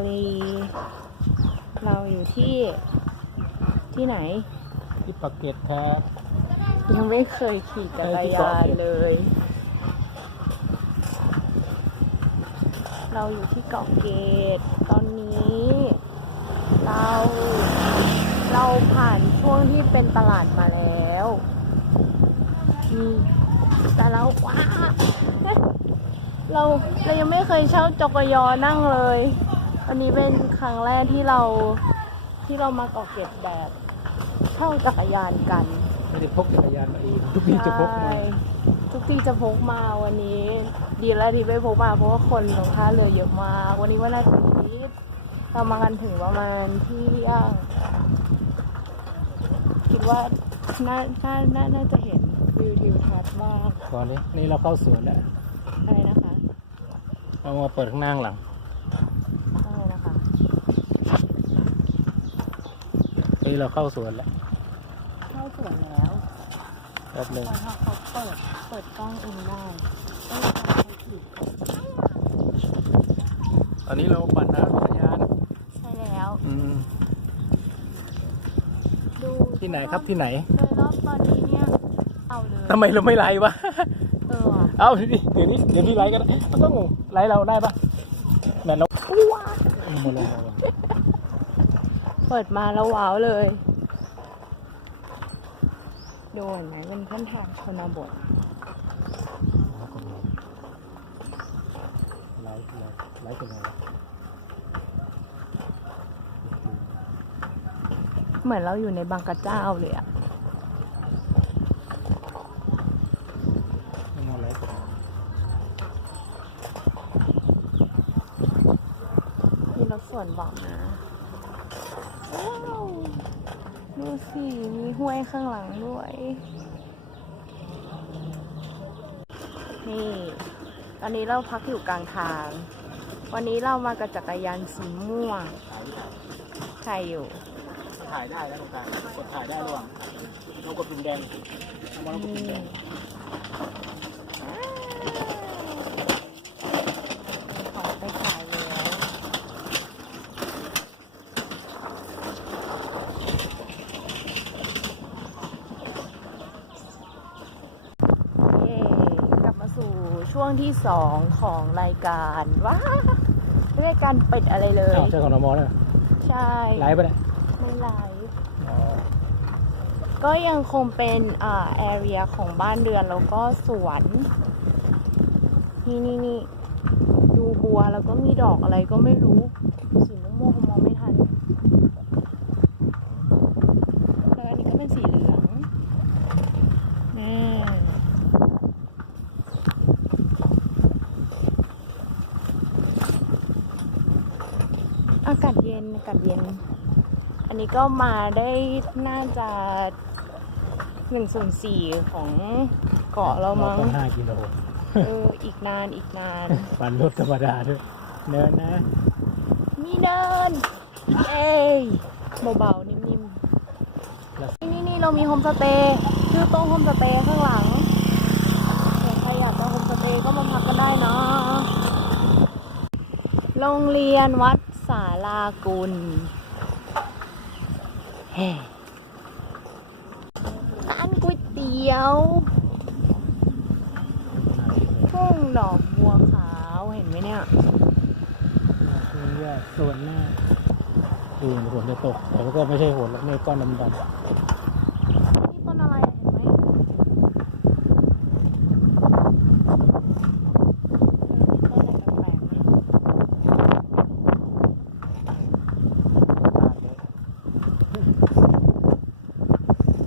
สวัสดีเราอยู่ที่ที่ไหน ที่ปากเกร็ดครับยังไม่เคยขี่จักรยานเลย เราอยู่ที่เกาะเกตตอนนี้ เราเราผ่านช่วงที่เป็นตลาดมาแล้วนี่แต่เราว้าเราเรายังไม่เคยเช่าจักรยานนั่งเลย อันนี้เป็นครั้งแรกที่เราที่เรามาเกาะเกตแบบเช่าจักรยานกันไม่ได้พกจักรยานมาเองทุกทีจะพกมาใช่ทุกทีจะพกมาวันนี้ ดีแล้วที่ไม่พกมาเพราะว่าคนตรงท่าเรือเยอะมากวันนี้วันอาทิตย์เรามากันถึงประมาณเที่ยงคิดว่าน่าน่าน่าน่าจะเห็นวิวทิวทัศน์มากตอนนี้นี่เราเข้าสวนแล้วอะไรนะคะ เรามาเปิดข้างหน้าข้างหลัง อะไรนะคะ นี่เราเข้าสวนแล้วเข้าสวนแล้วแป๊บหนึงตอนเขาเขาเปิด เปิดกล้องเองได้ไม่ต้องใช้ถือตอนนี้เราปั่นนะจักรยานใช่แล้ว อืมดูที่ไหนครับที่ไหนโดยรอบตอนนี้เนี่ย เอาเลยทำไมเราไม่ไลฟ์วะ เออว่ะเอาดิเดี๋ยวนี้เดี๋ยวนี้ไลฟ์กันมันต้องไลฟ์เราได้ปะแบบเราว้ามาลงมาลง เปิดมาแล้วว้าวเลยดูเห็นไหมเป็นเส้นทางชนบทไลฟ์ไลฟ์ไลฟ์เป็นไงเหมือนเราอยู่ในบางกระเจ้าเลยอะมีรถสวนบอกนะว้าวดู สิมีห้วยข้างหลังด้วย นี่ ตอนนี้เราพักอยู่กลางทาง วันนี้เรามากับจักรยานสีม่วงใช่อยู่ ถ่ายได้แล้วตรงกลางกดถ่ายได้ระหว่างเรากดปุ่มแดงเอามาแล้วกดปุ่มแดงของไปขายแล้ว เย่กลับมาสู่ช่ วงที่สองของรายการว้าไม่ได้การปิดอะไรเลย อ้าวใช่ของนมอแล้วใช่ไลฟ์ไปะเนี่ยไม่ไลฟ์ อ๋อก็ยังคงเป็นอ่าแอเรียของบ้านเรือนแล้วก็สวน นี่นี่นี่ดูบัวแล้วก็มีดอกอะไรก็ไม่รู้ สีม่วงๆมองไม่ทัน แล้วอันนี้ก็เป็นสีเหลืองนี่อากาศเย็น อากาศเย็น อันนี้ก็มาได้น่าจะหนึ่งส่วนสี่ของเกาะเรามั้งต้องห้ากิโลเอออีกนานอีกนานปั่นรถธรรมดาด้วยเนินนะ มีเดิน เอ้ยเบาๆนิ่มแล้วๆนี่นี่เรามีโฮมสเตย์ชื่อโต้งโฮมสเตย์ข้างหลังเดี๋ยวใครอยากมาโฮมสเตย์ก็มาพักกันได้เนาะโรงเรียนวัด สาลากุลร้านก๋วยเตี๋ยวทุ่งดอกบัวขาวเห็นไหมเนี่ยคือว่าส่วนหน้าดูเหมือฝนจะตกแต่ก็ไม่ใช่ฝนแล้วเมฆก้อนดำๆต้นอะไรอะเห็นไหมต้นอะไรแปลกๆนะ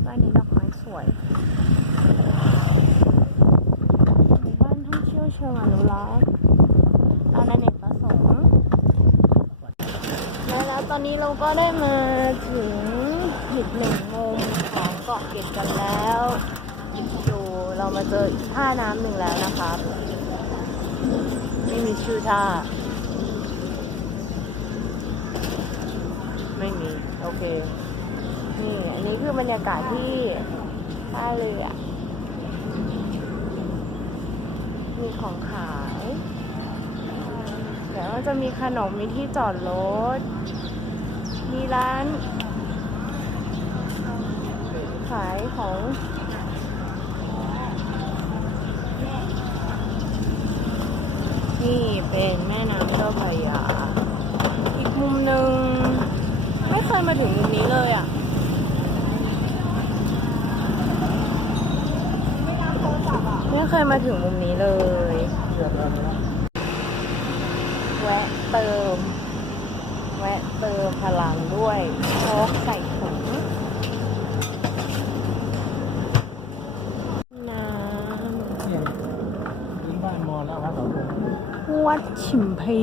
บ้านนี้ดอกไม้สวยหมู่บ้านท่องเที่ยวเชิงอนุรักษ์อาณาเนกประสงค์และแล้วต อนนี้เราก็ได้มาถึงอีกหนึ่งมุมของเกาะเกร็ดกันแล้วดูเรามาเจอท่าน้ำหนึ่งแล้วนะครับ ไม่มีชื่อท่า ไม่มี โอเค นี่อันนี้คือบรรยากาศที่ท่าเรือมีของขาย เดี๋ยวจะมีขนมมีที่จอดรถ มีร้าน ขายของนี่เป็นแม่น้ำเจ้าพระยาอีกมุมหนึ่งไม่เคยมาถึงมุมนี้เลยอะไม่เคยมาถึงมุมนี้เลยแวะเติม เติมพลังด้วยโค้กใส่ถุงน้เนี่ยพื้นบ้านมอแล้ววัดเสาธงำวัดฉิมพี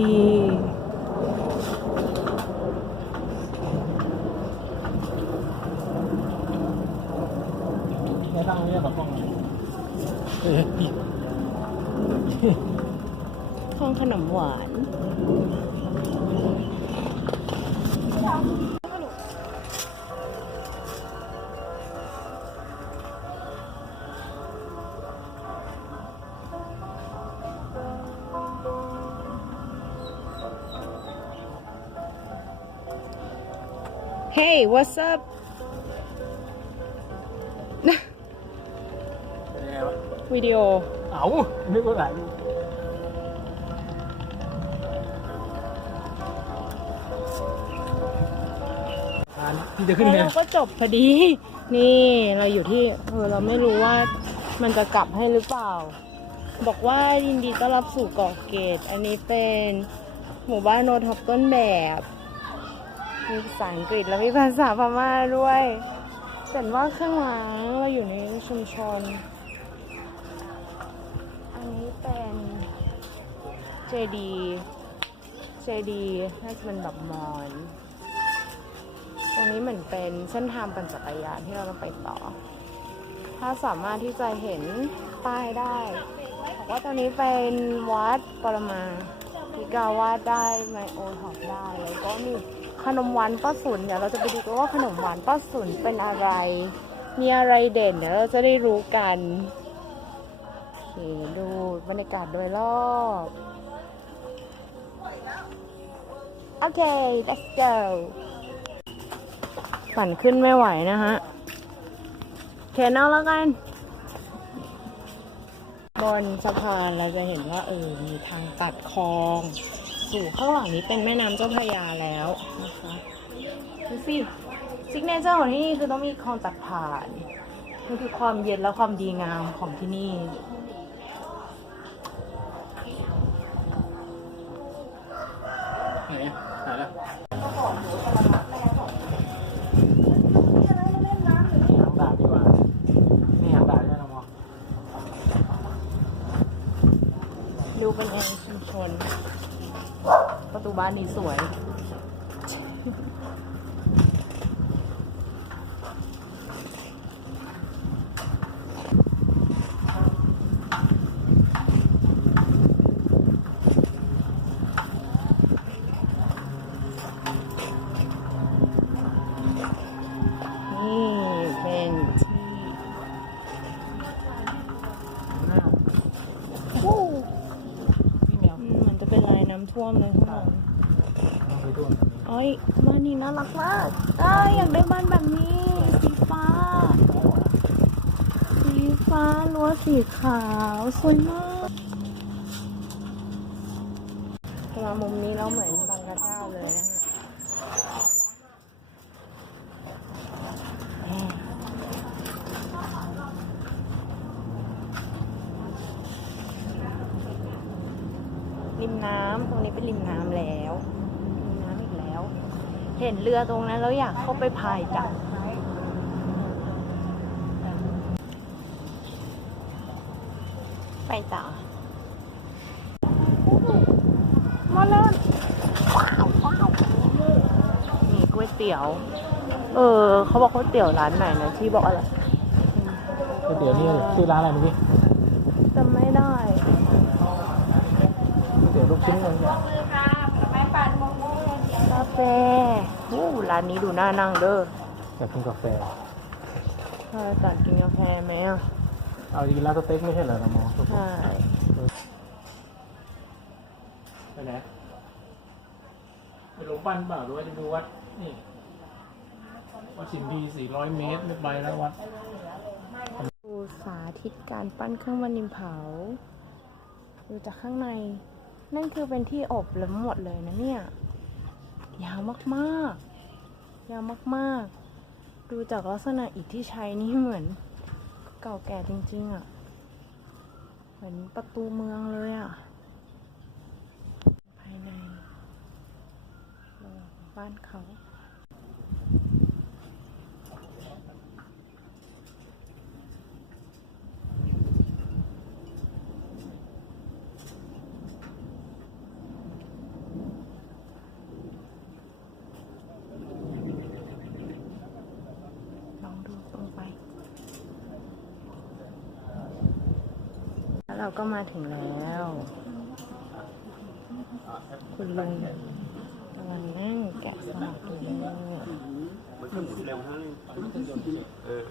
ได้ตั้งเรียกกับกล้องเลยเฮ้ยพี่ห้องขนมหวาน Hey what's up เป็นยัง จะขึ้นแล้วไงเราก็จบพอดี นี่เราอยู่ที่เออเราไม่รู้ว่ามันจะกลับให้หรือเปล่า บอกว่ายินดีต้อนรับสู่เกาะเกต อันนี้เป็นหมู่บ้านโนท็อปต้นแบบ มีภาษาอังกฤษและมีภาษาพม่าด้วยแต่ว่าข้างหลังเราอยู่ในชุมชน อันนี้เป็นเจดี เจดีน่าจะเป็นแบบมอญต รงนี้เหมือนเป็นเส้นทางปั่นจักรยานที่เราต้องไปต่อ ถ้าสามารถที่จะเห็นป้ายได้บอกว่าตรงนี้เป็นวัดปรมาพิกาวาดได้ไมโอท็อปได้แล้วก็มีขนมหวานป้าสุนเดี๋ยวเราจะไปดูกันว่าขนมหวานป้าสุนเป็นอะไร มีอะไรเด่นเดี๋ยวเราจะได้รู้กันโอเคดูบรรยากาศโดยรอบโอเค let's go ปั่นขึ้นไม่ไหวนะฮะเข็นเอาแล้วกัน บนสะพานเราจะเห็นว่าเออมีทางตัดคลองสู่ข้างหลังนี้เป็นแม่น้ำเจ้าพระยาแล้วนะคะดูสิซิกเนเจอร์ของที่นี่คือต้องมีคลองตัดผ่านนี่คือความเย็นและความดีงามของที่นี่อะถ่ายแล้วหางดาบดีกว่านี่หางดาบใช่ไหมน้องมอ ดูเป็นแอร์ชุมชน ประตู บ้านนี้สวย นี่เป็นที่หน้าวู้พี่แมวอืมเหมือนจะเป็นลายน้ำท่วมเลยข้างหลัง โอ้ยบ้านนี้น่ารักมากอ้ยอยากได้บ้านแบบนี้ สีฟ้า สีฟ้ารั้วสีขาวสวยมากพอมามุมนี้แล้วเหมือนบางกระเจ้าเลยนะฮะริมน้ำตรงนี้เป็นริมน้ำแล้วริมน้ำอีกแล้ว เห็นเรือ ตรงนั้นแล้วอยากเข้าไปพายจังไปต่อมาเลยนี่ก๋วยเตี๋ยว เออ เขาบอกก๋วยเตี๋ยวร้านไหนนะที่บอกอะไรก๋วยเตี๋ยวนี่ชื่อร้านอะไรเมื่อกี้จำไม่ได้ก๋วยเตี๋ยวลูกชิ้นเลยกาแฟอู้ร้านนี้ดูน่านั่งเด้อแต่กินกาแฟเออจัดกินกาแฟไหมอะเอาจริงๆร้านสเต็กไม่ใช่เหรอน้องมอใช่ไหนไปลงปั้นเปล่าหรือว่าจะดูวัดนี่วัดชินดีสี่ร้อยเมตรไม่ไปแล้ววัดดูสาธิตการปั้นเครื่องมันดินเผา ดูจากข้างใน นั่นคือเป็นที่อบแล้วหมดเลยนะเนี่ย ยาวมากๆ ยาวมากๆ ดูจากลักษณะอิฐที่ใช้นี่เหมือน เก่าแก่จริงๆอะ่ะ เหมือนประตูเมืองเลยอะ่ะ ภายในบ้านเขา ลองดูตรงไป แล้ว เราก็มาถึงแล้ว คุณลุงกำลังนั่งแกะสลักอยู่เลยมันก็หมุนเร็วทั้งเออ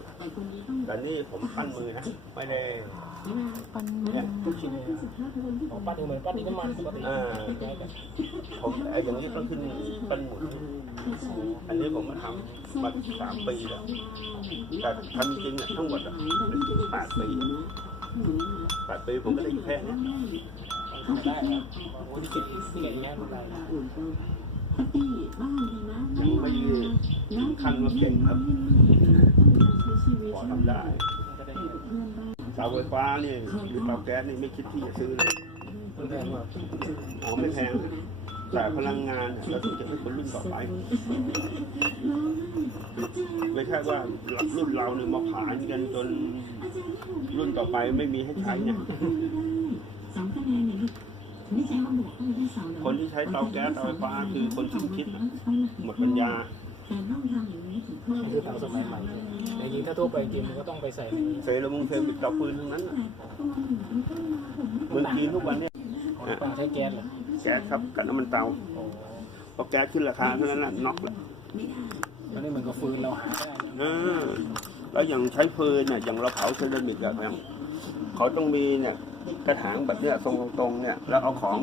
แต่นี่ผมปั้นมือนะ ไม่ได้ปันมือเนี่ยทุกชิ้นของปั้นเหมือนปั้นดินน้ำมันปกติเออผมไอ้อย่างนี้ต้องขึ้นปั้นหมุนอันนี้ผมมาทำมาสามปีแล้วแต่ทำจริงๆเนี่ยทั้งหมดอะแปดปีแปัดปีผมก็ได้อยู่แค่นี้ได้ครับรู้สึกเก่งแง่อะไรยังไม่ถึงขั้นว่าเก่งครับพอทำได้เสาไฟฟ้านี่หรือเตาแก๊สนี่ไม่คิดที่จะซื้อเลยคุณแพงว่าอ๋อไม่แพงแต่พลังงานเราต้องเก็บให้คนรุ่นต่อไป ไม่ใช่ว่ารุ่นเราเนี่ยมาผ่านกันจน รุ่นต่อไปไม่มีให้ใช้เนี่ยคนที่ใช้เตาแก๊สเตาไฟฟ้าคือคนสิ้นคิดนะหมดปัญญาคือเตาสมัยใหม่แต่จริงถ้าทั่วไปจริงมันก็ต้องไปใส่ในเซรมุงเซมิกเตาปืนทั้งนั้นน่ะเมืองจีนทุกวันเนี่ยของปลาใช้แก๊สเหรอแก๊สครับกับน้ำมันเตาโอ้พอแก๊สขึ้นราคาเท่านั้นน่ะน็อกแล้วแล้วนี่มันก็ฟืนเราหาได้เออ แล้วอย่างใช้ฟืนเนี่ยอย่างเราเผาเซรามิกอะอย่างเขาต้องมีเนี่ยกระถางแบบเนี้ยทรงตรงๆเนี่ยแล้วเอาของ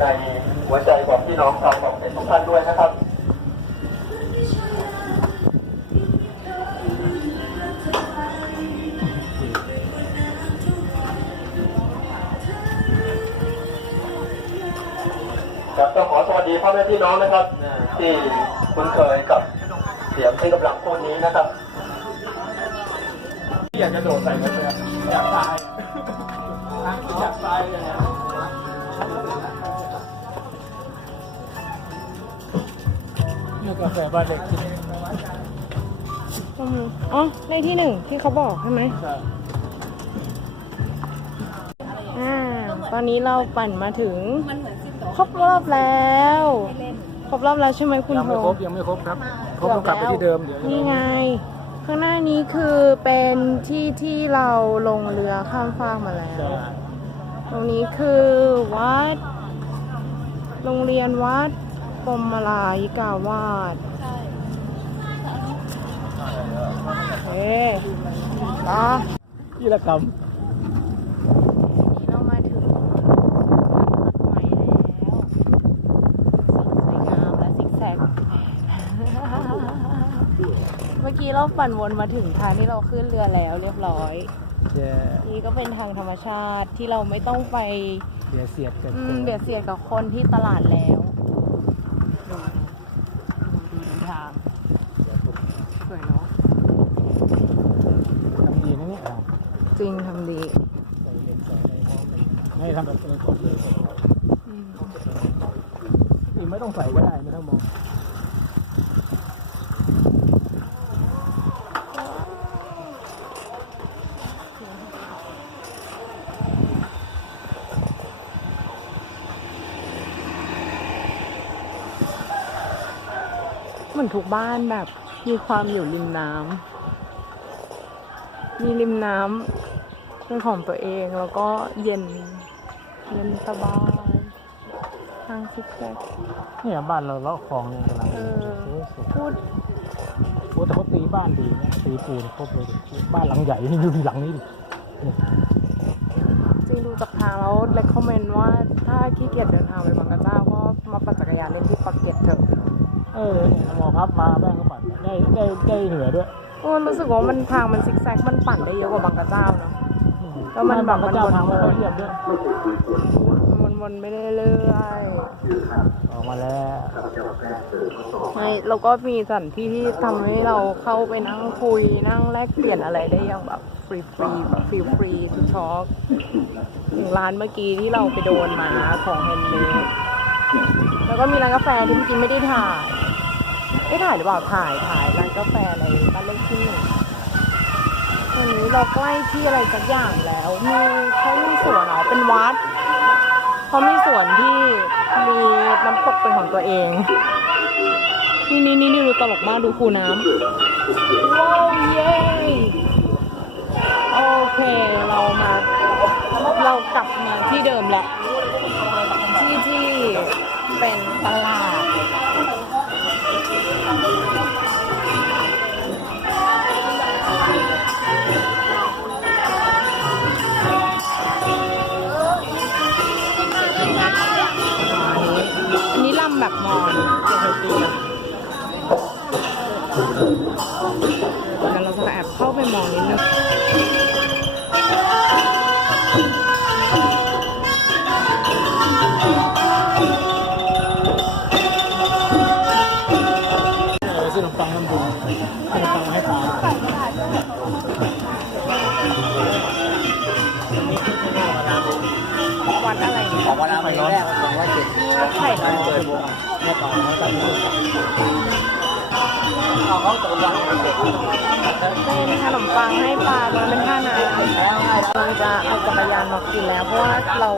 ในหัวใจของพี่น้องชาวเกาะเป็นทุกท่านด้วยนะครับครับต้องขอสวัสดีพ่อแม่พี่น้องนะครับ ที่คุ้นเคยกับเสียงที่กำลังพูดนี้นะครับอยากจะโดดใส่มันเลยอะอยากตายอะอยากตายเลยนะ กาแฟบ้านเด็กกินอืมอ๋อเลขที่หนึ่งที่เขาบอกใช่ไหมใช่อ่าตอนนี้เราปั่นมาถึงครบรอบแล้ว ครบรอบแล้วใช่ไหมคุณยังโทไม่ครบยังไม่ครบครับครบต้องกลับไปที่เดิมเดี๋ยวนี่ไง ข้างหน้านี้คือเป็นที่ที่เราลงเรือข้ามฟากมาแล้วใช่ตรงนี้คือวัด โรงเรียนวัดป รมลายิกาวาสเฮ้ตายี่ละคนี่เรามาถึงวัดใหม่แล้วสวยงามและซิกแซกเมื่อกี้เราปั่นวนมาถึงทางที่เราขึ้นเรือแล้วเรียบร้อยำแย่นี่ก็เป็นทางธรรมชาติที่เราไม่ต้องไปเบียดเสียดกันอืมเบียดเสียดกับคนที่ตลาดแล้วดูดูดูทางสวยเนาะ ทำดีนะเนี่ยอะ จริงทำดีใส่เลนส์ใส่อะไรพร้อมเลยไม่ทำแบบเลยก่อนเลยอืมอีกไม่ต้องใส่ก็ได้ไม่ต้องมองเหมือนทุกบ้านแบบมีความอยู่ริมน้ำ มีริมน้เป็นของตัวเองแล้วก็เย็น เย็นสบายทางซิกแซกเนี่ยบ้านเราเลาะคลองเนี่ยกำลังเอดีอสวยพูดๆโอ้แต่เขาตีบ้านดีนะตีปูนครบเลยดิบ้านหลังใหญ่นี่ดูดิหลังนี้ดิจริงดูจากทางแล้ว recommend ว่าถ้าขี้เกียจเดินทางไปบางกระเจ้าก็มาปั่นจักรยานเล่นที่ปากเกร็ดเถอะ เออเนี่ยหมอพับมาแม่งก็ปัดได้ได้ได้เหนือด้วย เออรู้สึกว่ามันทางมันซิกแซกมันปั่นได้เยอะกว่าบางกระเจ้าเนาะแล้วมันแบบพระเจ้าทางไม่ค่อยเรียบด้วยมันวนๆไม่ได้เรื่อยออกมาแล้วๆไม่เราก็มีสถานที่ที่ทำให้เราเข้าไปนั่งคุยนั่งแลกเปลี่ยนอะไรได้อย่างแบบฟรีฟรีๆแบบฟรีฟรีทุกช็อกอย่างร้านเมื่อกี้ที่เราไปโดนมาของแฮนด์เมดแล้วก็มีร้านกาแฟที่เมื่อกี้ไม่ได้ถ่ายไม่ถ่ายหรือเปล่าถ่ายถ่ายร้านกาแฟอะไรบ้านเลข ที่หนึ่งวันนี้เราใกล้ที่อะไรสักอย่างแล้ว มีเขามีสวนเหรอเป็นวัดเขามีสวนที่มีน้ำตกเป็นของตัวเอง นี่นี่นี่นี่ดูตลกมากดูคูน้ำว้าวเย้โอเคเรามา เรากลับมาที่เดิมละที่ที่เป็นตลาด เราจะแอบเข้าไปมองนิดนึงเออซื้อขนมปังน้ำบุญซื้อขนมปังมาให้ปลาวัดอะไรเนี่ยของวันนั้นไปแรกผมว่าเจ็ดไข่ดาวเปิดวงเมื่อก่อนเขาตัดลูก เอาเขาตกลงเป็นขนมปังให้ปลาตอนนั้นเป็นท่าน้ำกำลังจะเอาจักรยานมากินแล้ว เพราะว่าเรา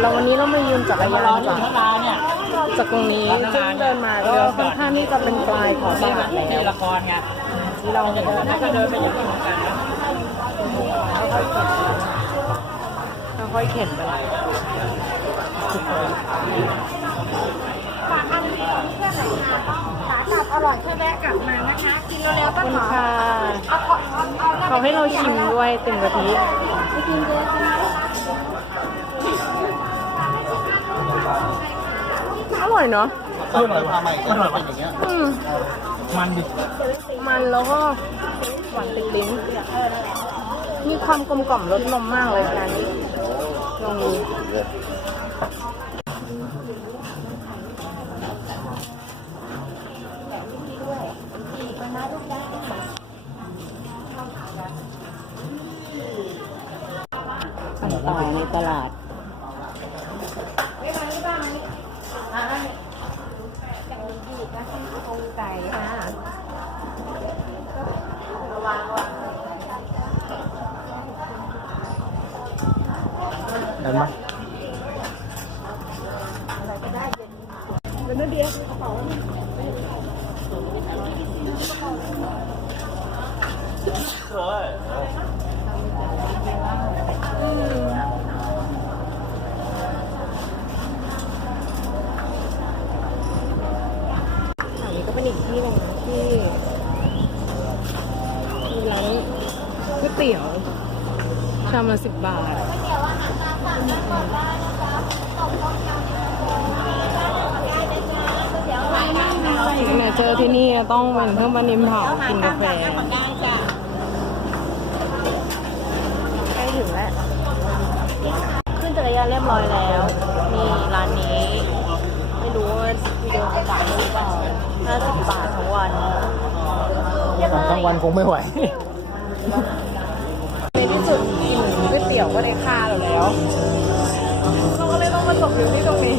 เราวันนี้เรามายืนจักรยานจากลาเนี่ยจากตรงนี้ซึ่งเดินมาก็ค่อนข้างที่จะเป็นปลายของตลาดแล้วละครไงที่เราเดินก็เดินไปอย่างนี้เหมือนกันนะค่อยเข็นไปละ อร่อยแค่แวะกลับมานะคะ กินเร็วขๆอบก็คุณขอค่ะเอาขอเอาเอาแล้วเขาให้เราชิมด้วยตึงกะทิไปกินเยอะใช่ไหมอร่อยเนาะอร่อยว่ะอร่อยว่ะอย่างเงี้ยอืมมันดิมันแล้วก็หวานติดลิ้นมีความกลมกล่อมรสนมมากเลยร้านนี้ลองดู สั่งต่อในตลาดไก่ค่ะเห็นไหม อันนี้ก็เป็นอีกที่หนึงนะที่มีร้านก๋วยเตี๋ยว ชามละสิบบาท เจอที่นี่ต้องเป็นเครื่องปลานิมเผากินกาแฟใกล้ถึงแล้ว ขึ้นจักรยานเรียบร้อยแล้วนี่ร้านนี้ ไม่รู้ว่าวิดีโอจะตัดหรือเปล่า50บบาททั้งวันทั้งวันคงไม่ไหวในที่สุดกินก๋วยเตี๋ยวก็ได้ค่าเราแล้วเราก็เลยต้องมาจบอยู่ที่ตรงนี้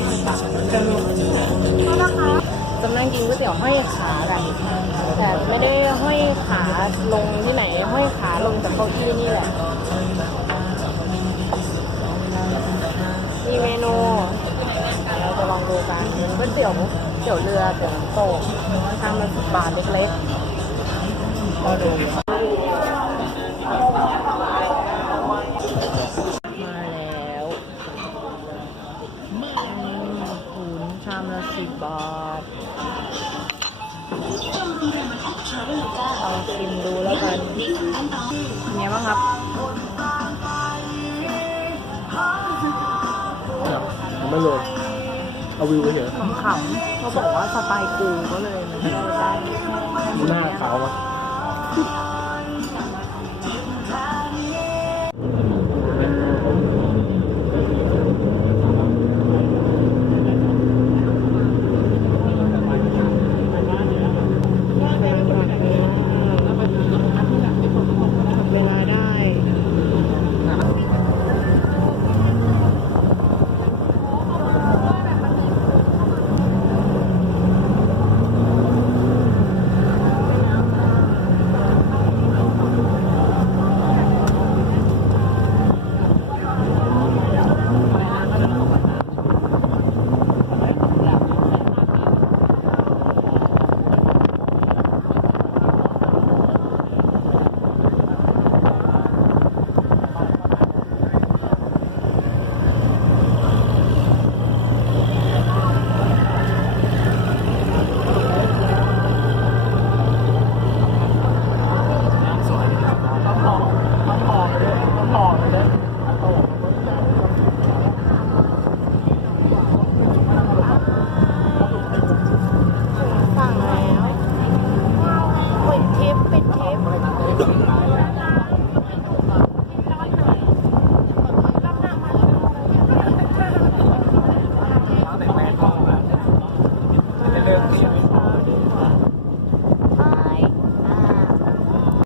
จำนั่งกินก๋วยเตี๋ยวห้อยขาแบแต่ไม่ได้ห้อยขาลงที่ไหน ห้อยขาลงจากเก้าอี้นี่แหละ มีเมนู เราจะลองดูกันก๋วยเตี๋ยวเตี๋ยวเรือเตี๋ยวโต๊ะทำมานสิบบาทเล็กๆก็ดูามละสิบบาท เอาชิมดูแล้วกันเป็นไงบ้างครับไม่ลงเอาวิวไปเฉยขำๆเขาบอกว่าสไตล์กูก็เลยมันก็ได้หน้าขาวอะเ